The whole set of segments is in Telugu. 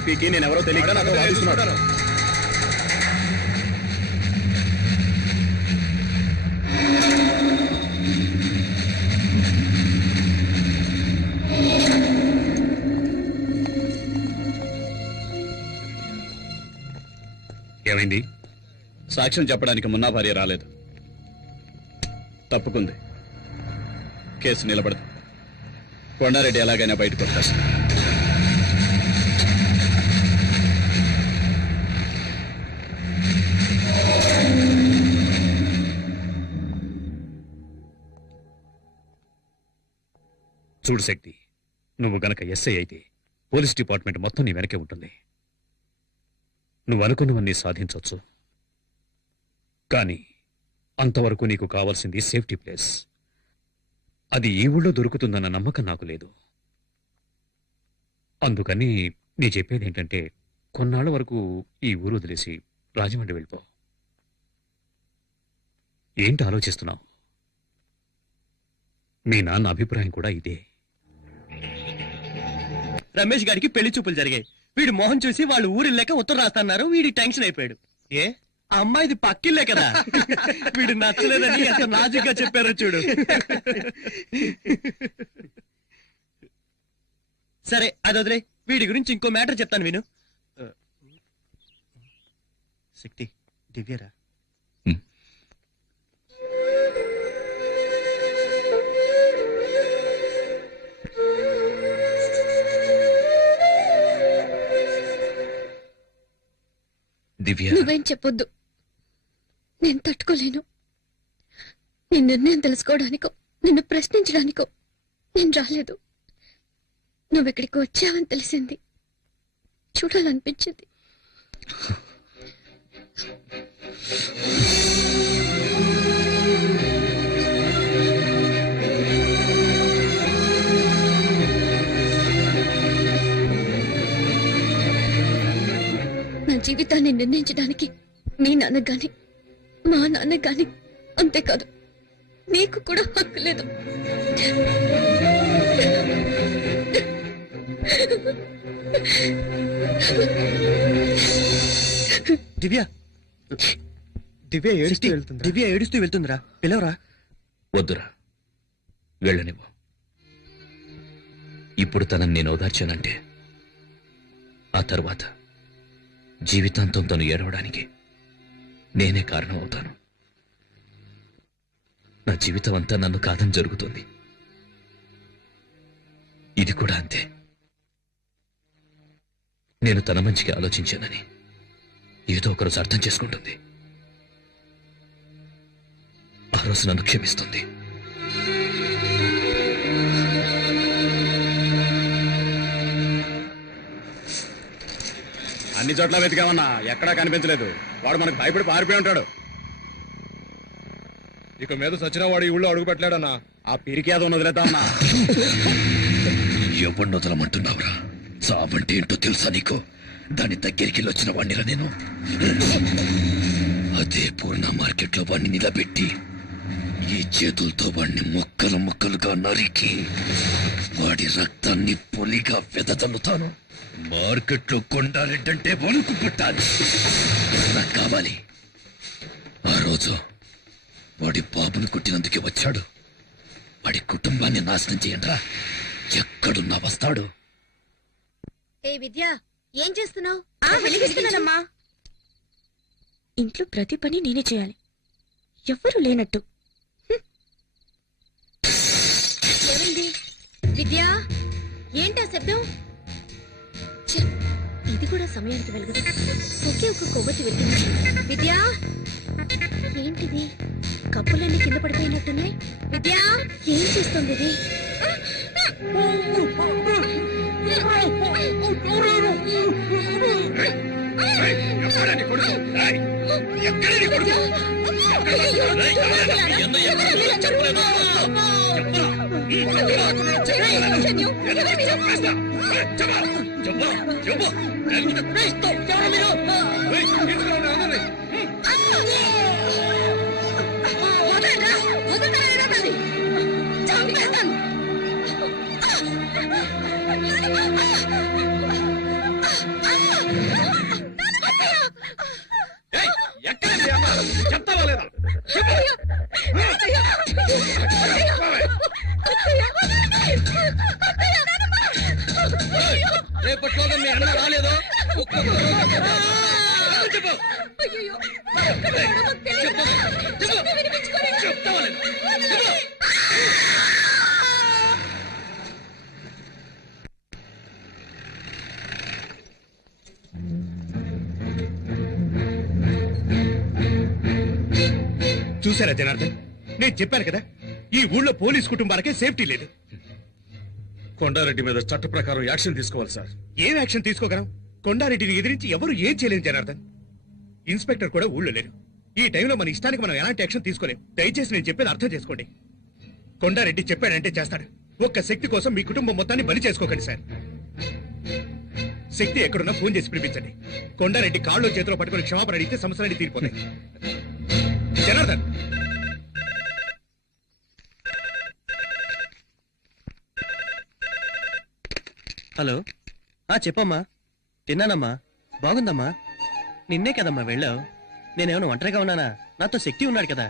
టీపీకి నేనెవరో తెలియక నాతో వాదిస్తున్నాడు. ఏమైంది? సాక్ష్యం చెప్పడానికి మున్నా భార్య రాలేదు, తప్పుకుంది. కేసు నిలబడదు. కొండారెడ్డి ఎలాగైనా బయటకు వచ్చేస్తాడు. చూడు శక్తి, నువ్వు గనక ఎస్ఐ అయితే పోలీస్ డిపార్ట్మెంట్ మొత్తం నీ వెనకే ఉంటుంది. నువ్వు అనుకున్నవన్నీ సాధించవచ్చు, కానీ అంతవరకు నీకు కావాల్సింది సేఫ్టీ ప్లేస్. అది ఈ ఊళ్ళో దొరుకుతుందన్న నమ్మకం నాకు లేదు. అందుకని నీ చెప్పేది ఏంటంటే కొన్నాళ్ళ వరకు ఈ ఊరు వదిలేసి రాజమండ్రి వెళ్ళిపో. ఏంటి ఆలోచిస్తున్నావు? మీ నాన్న అభిప్రాయం కూడా ఇదే. రమేష్ గారికి పెళ్లి చూపులు జరిగాయి. వీడు మోహన్ చూసి వాళ్ళు ఊరిల్లేక ఉత్తరం రాస్తున్నారు. వీడి టెన్షన్ అయిపోయాడు. ఏ ఆ అమ్మాయిది పక్కిల్లే కదా. వీడు నచ్చలేదని ఎంత నాజుగ్గా చెప్పారో చూడు. సరే అది వదిలే, వీడి గురించి ఇంకో మ్యాటర్ చెప్తాను విను. శక్తి, దివ్యరా? దివ్య, నువ్వేం చెప్పొద్దు, నేను తట్టుకోలేను. నీ నిర్ణయం తెలుసుకోవడానికో నిన్ను ప్రశ్నించడానికో నేను రాలేదు. నువ్వెక్కడికి వచ్చావని తెలిసింది, చూడాలనిపించింది. నా జీవితాన్ని నిర్ణయించడానికి మీ నాన్న గాని మా నాన్న గాని, అంతేకాదు నీకు కూడా హక్కు లేదు. దివ్య, దివ్య ఏడుస్తూ వెళ్తుంది. దివ్య ఏడుస్తూ వెళ్తుందిరా, పిలవరా. వద్దురా, వెళ్ళనివ్వు. ఇప్పుడు తనని నేను ఓదార్చానంటే ఆ తరువాత జీవితాంతం తను ఏడవడానికి నేనే కారణం అవుతాను. నా జీవితం అంతా నన్ను కాదని జరుగుతుంది. ఇది కూడా అంతే. నేను తన మంచికి ఆలోచించానని ఏదో ఒకరోజు అర్థం చేసుకుంటుంది. ఆ రోజు నన్ను క్షమిస్తుంది. అన్ని చోట్ల వెతికామన్నా, ఎక్కడా కనిపించలేదు. వాడు మనకు భయపడి పారిపోయి ఉంటాడు. ఇక మీద సచిన వాడు ఈ ఊళ్ళో అడుగు పెట్టలేడన్నా. ఆ పిరికి అది వదిలేద్దామన్నా. ఎవరిని వదలమంటున్నావురా? చావంటే ఏంటో తెలుసా నీకు? దాని దగ్గరికి వచ్చిన వాడినిరా నేను. అదే పూర్ణ మార్కెట్లో వాడిని నిలబెట్టి ఈ చేతులతో వాడిని ముక్కలు ముక్కలుగా నరికి వాడి రక్తాన్ని పొలిగా వెదజల్లుతాను. మార్కెట్లో కొండారెడ్డంటే వణుకు పుట్టాలి. నాకు కావాలి. ఆ రోజు వాడి బాబును కుట్టినందుకే వచ్చాడు. వాడి కుటుంబాన్ని నాశనం చేయండిరా. ఎక్కడున్నా వస్తాడు. ఏ విద్య, ఏం చేస్తున్నావు? వెలిగిస్తున్నానమ్మా. ఇంట్లో ప్రతి పని నేనే చేయాలి, ఎవ్వరూ లేనట్టు. ఏమైంది విద్య? ఏంటా శబ్దం? ఇది కూడా సమయానికి వెలగదు. ఒకే ఒక కొవ్వొత్తి వెలిగింది. విద్య, ఏంటిది? కప్పులన్నీ కింద పడిపోయినట్టున్నాయి. విద్య, ఏం చేస్తుంది ఇది? రేపట్లోగా మీ అన్న రాలేదో చెప్పు అయ్యయ్యో, ఎక్కడ ఉన్నాడో మాకు తెలియదురా. చెప్పు, వినిపించుకోరే. వదిలేయ్. చూసారా జనార్దన్, నేను చెప్పాను కదా ఈ ఊళ్ళో పోలీస్ కుటుంబాలకే సేఫ్టీ లేదు. కొండారెడ్డి మీద చట్ట ప్రకారం యాక్షన్ తీసుకోవాలి సార్. ఏం యాక్షన్ తీసుకోగలం? కొండారెడ్డిని ఎదిరించి ఎవరు ఏం చేయలేరు జనార్దన్. ఇన్స్పెక్టర్ కూడా ఊళ్ళో లేరు. ఈ టైంలో మన ఇష్టానికి మనం ఎలాంటి యాక్షన్ తీసుకోలేం. దయచేసి నేను చెప్పేది అర్థం చేసుకోండి. కొండారెడ్డి చెప్పాడంటే చేస్తాడు. ఒక్క శక్తి కోసం మీ కుటుంబం మొత్తాన్ని బలి చేసుకోకండి సార్. శక్తి ఎక్కడున్నా ఫోన్ చేసి పిలిపించండి. కొండారెడ్డి కాళ్ళు చేతిలో పట్టుకుని క్షమాపణ అడిగితే సమస్యలన్నీ తీరిపోతాయి. జనార్దన్, హలో. చెప్పమ్మా. తిన్నానమ్మా. బాగుందమ్మా. నిన్నే కదమ్మా వెళ్ళావు. నేనేమైనా ఒంటరిగా ఉన్నానా? నాతో శక్తి ఉన్నాడు కదా.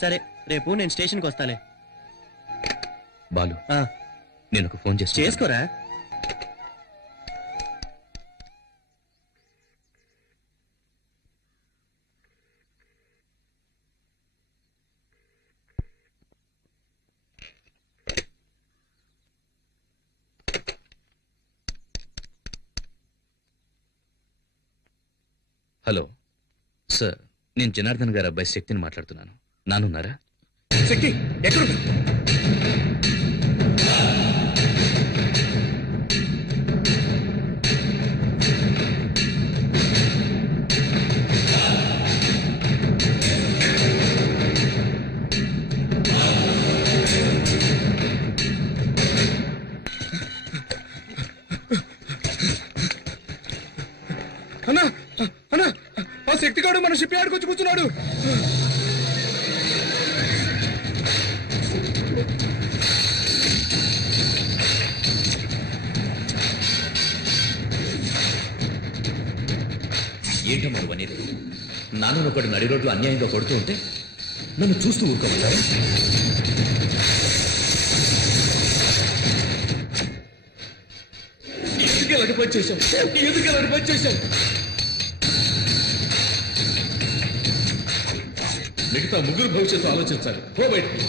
సరే, రేపు నేను స్టేషన్కి వస్తాలే. బాలు, ఆ, నేను ఒక ఫోన్ చేసి చేసుకోరా. హలో సార్, నేను జనార్దన్ గారి అబ్బాయి శక్తిని మాట్లాడుతున్నాను. నానున్నారా? శక్తి ఎక్కడుంది? అన్నా అన్నా, ఆ శక్తిగాడు మన షిప్ యార్డ్కి వచ్చి కూర్చున్నాడు. ఏంటమ్మా అనేది? నాన్న ఒకడు నడి రోడ్లు అన్యాయంగా కొడుతూ ఉంటే నన్ను చూస్తూ ఊరుకోమన్నారు. ఎందుకు ఇలాంటి పని చేశావు? ఎందుకు ఇలాంటి పని చేశావు? మిగతా ముగ్గురు భవిష్యత్తు ఆలోచించాలి. పో బయటికి.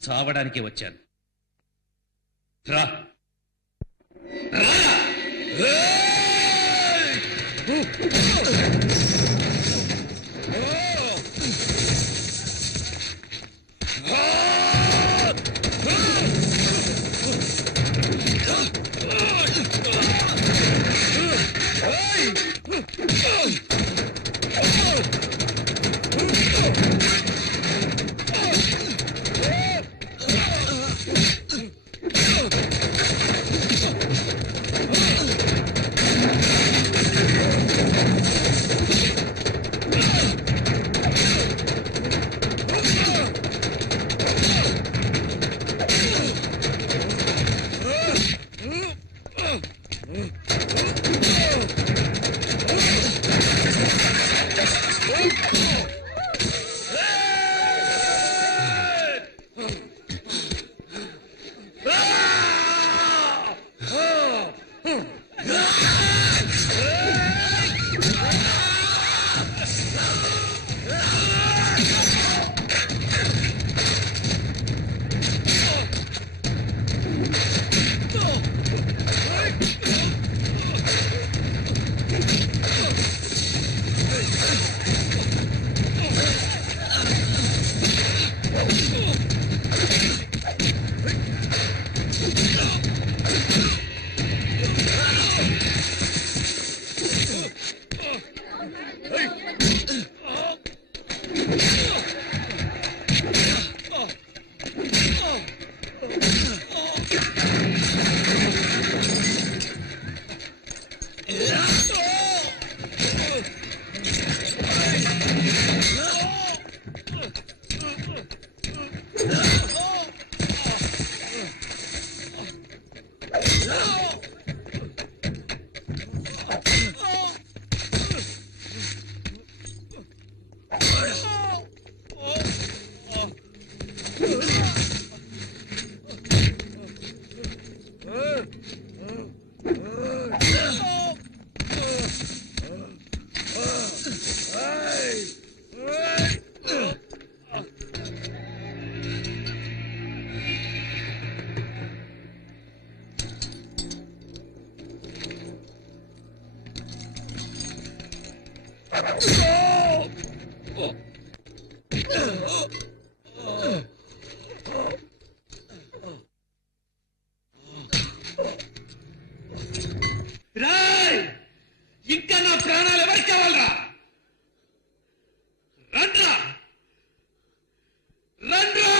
చావడానికి వచ్చాను. రా. ఇంకా నా ప్రాణాలు ఎవరికి కావాలరా? రండ్రా రండ్రా.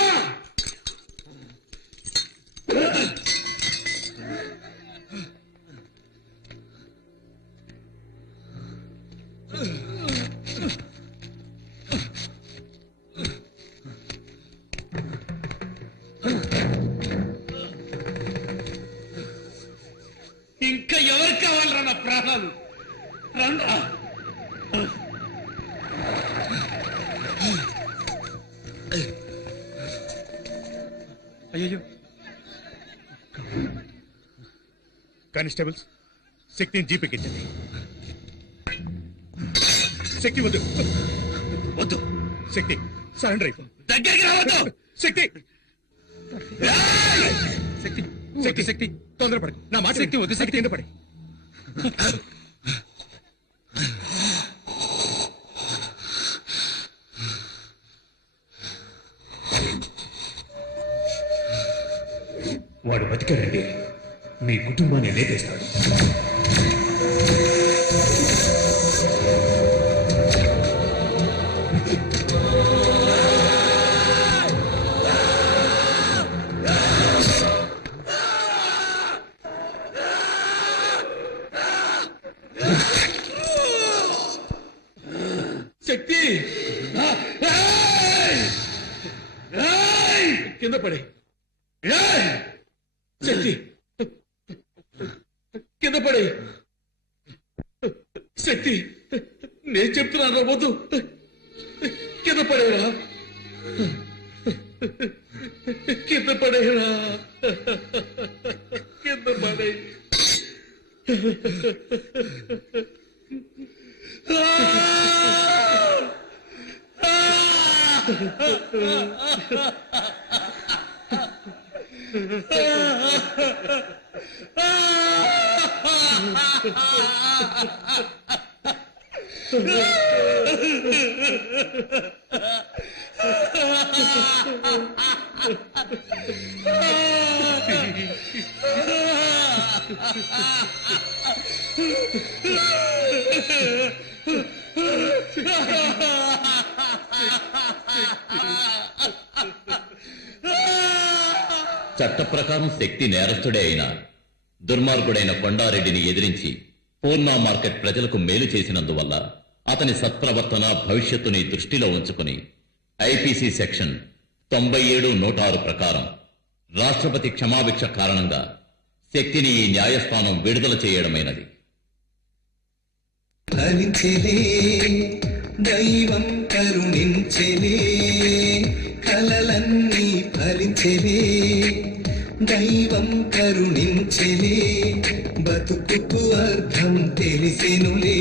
ఇంకా ఎవరికి కావాలరా నా ప్రాణాలు? రండ్రా. అయ్యో కానిస్టేబుల్స్, శక్తిని జీపెక్కించండి. శక్తి వద్దు వద్దు. శక్తి సరెండర్ అయిపో. దగ్గరికి రావద్దు. శక్తి శక్తి శక్తి శక్తి తొందరపడకు. నా మాట శక్తి వద్దు. శక్తి కింద పడి. వాడు బతికాడండి, మీ కుటుంబాన్ని లేపేస్తాడు. శక్తి కింద పడి. శక్తి కింద పడి. శక్తి నేను చెప్తున్నాను రా, వద్దు. కింద పడేరా, కింద పడేరా, కింద పడే. చట్ట ప్రకారం శక్తి నేరస్తుడే అయినా దుర్మార్గుడైన కొండారెడ్డిని ఎదిరించి పూర్ణ మార్కెట్ ప్రజలకు మేలు చేసినందువల్ల అతని సత్ప్రవర్తన భవిష్యత్తుని దృష్టిలో ఉంచుకుని ఐపీసీ సెక్షన్ 97(106) ప్రకారం రాష్ట్రపతి క్షమాభిక్ష కారణంగా శక్తిని ఈ న్యాయస్థానం విడుదల చేయడమైనది. ఫలించెలే దైవం కరుణించెలే, కలలన్నీ ఫలించెలే దైవం కరుణించెలే, బతుకుకు అర్థం తెలిసెనులే.